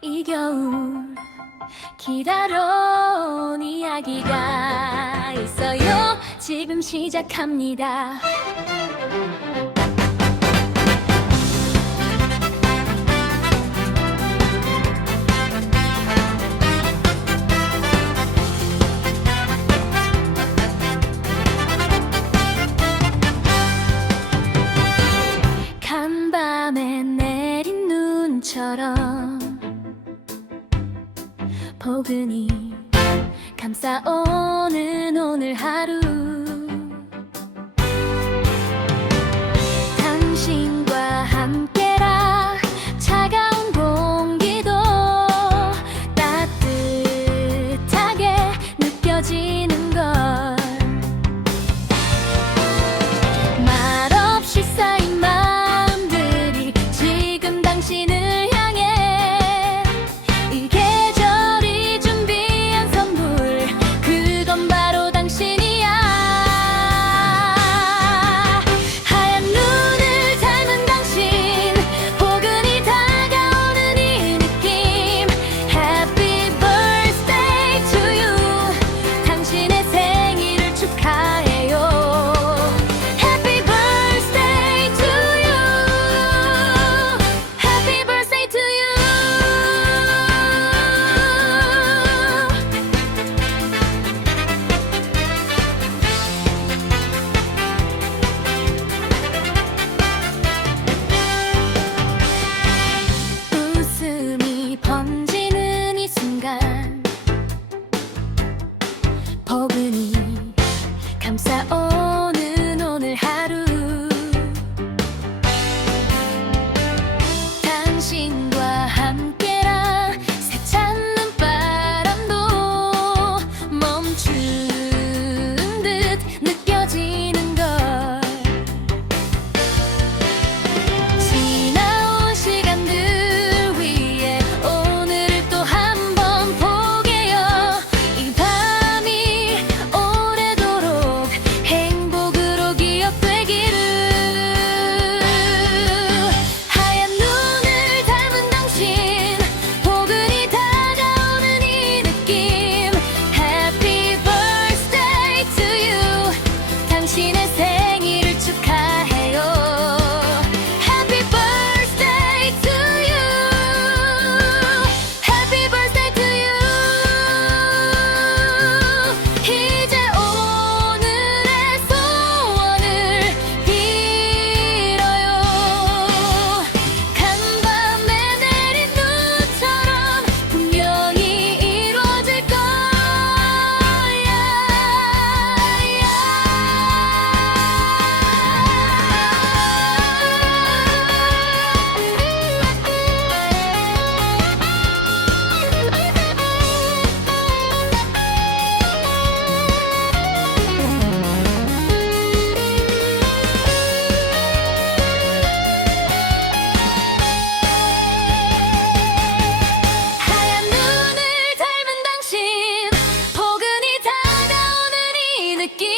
이 겨울 기다려온 이야기가 있어요. 지금 시작합니다. 포근히 감싸오는 오늘 하루. 기분이 감싸오는 오늘 하루. 당신 aquí.